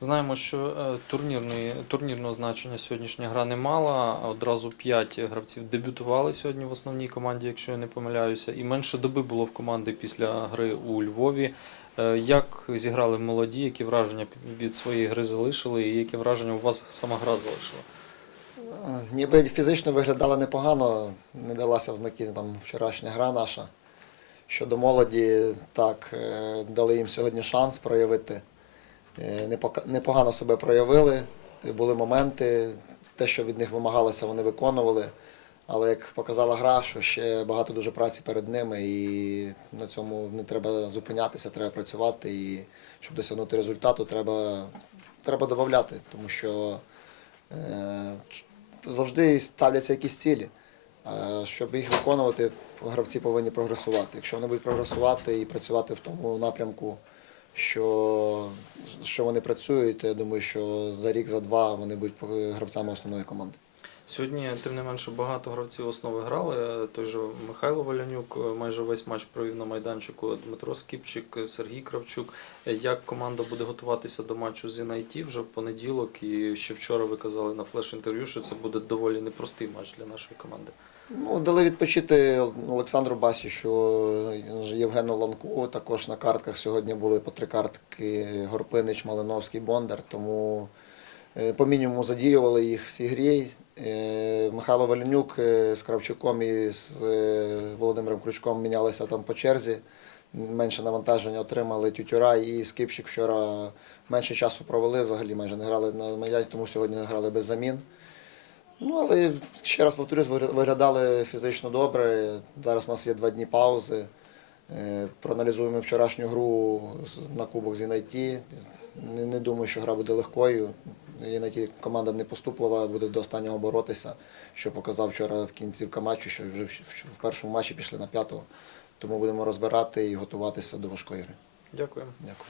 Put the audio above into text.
Знаємо, що е, турнірної, турнірного значення сьогоднішня гра не мала. Одразу п'ять гравців дебютували сьогодні в основній команді, якщо я не помиляюся. І менше доби було в команди після гри у Львові. Е, Як зіграли молоді, які враження від своєї гри залишили, і яке враження у вас сама гра залишила? Е, Ніби фізично виглядала непогано, не далася в знаки там вчорашня гра наша. Щодо молоді, так, дали їм сьогодні шанс проявити. Е, Непогано себе проявили, були моменти, те, що від них вимагалося, вони виконували. Але як показала гра, що ще багато дуже праці перед ними, і на цьому не треба зупинятися, треба працювати. І щоб досягнути результату, треба, треба додати, тому що е, завжди ставляться якісь цілі. Е, Щоб їх виконувати, гравці повинні прогресувати. Якщо вони будуть прогресувати і працювати в тому напрямку, що, що вони працюють, то я думаю, що за рік, за два вони будуть гравцями основної команди. Сьогодні, тим не менше, багато гравців основи грали. Той же Михайло Валянюк е, майже весь матч провів на майданчику. Дмитро Скіпчик, Сергій Кравчук. Е, Як команда буде готуватися до матчу з NIT вже в понеділок? І ще вчора ви казали на флеш-інтерв'ю, що це буде доволі непростий матч для нашої команди. Ну, дали відпочити Олександру Басішу, Євгену Ланку. Також на картках сьогодні були по три картки Горпинич, Малиновський, Бондар. Тому е, по мінімуму задіювали їх в цій грі. Е, Михайло Валенюк е, з Кравчуком і з е, Володимиром Крючком мінялися там по черзі. Менше навантаження отримали Тютюра і Скипчик вчора менше часу провели, взагалі майже не грали на майдані, тому сьогодні не грали без замін. Ну, але ще раз повторюсь, виглядали фізично добре. Зараз у нас є два дні паузи. Проаналізуємо вчорашню гру на Кубок з. Не, не думаю, що гра буде легкою. Інайті команда не поступлива, буде до останнього боротися, що показав вчора в кінцівка матчу, що вже в першому матчі пішли на п'ятого. Тому будемо розбирати і готуватися до важкої гри. Дякую. Дякую.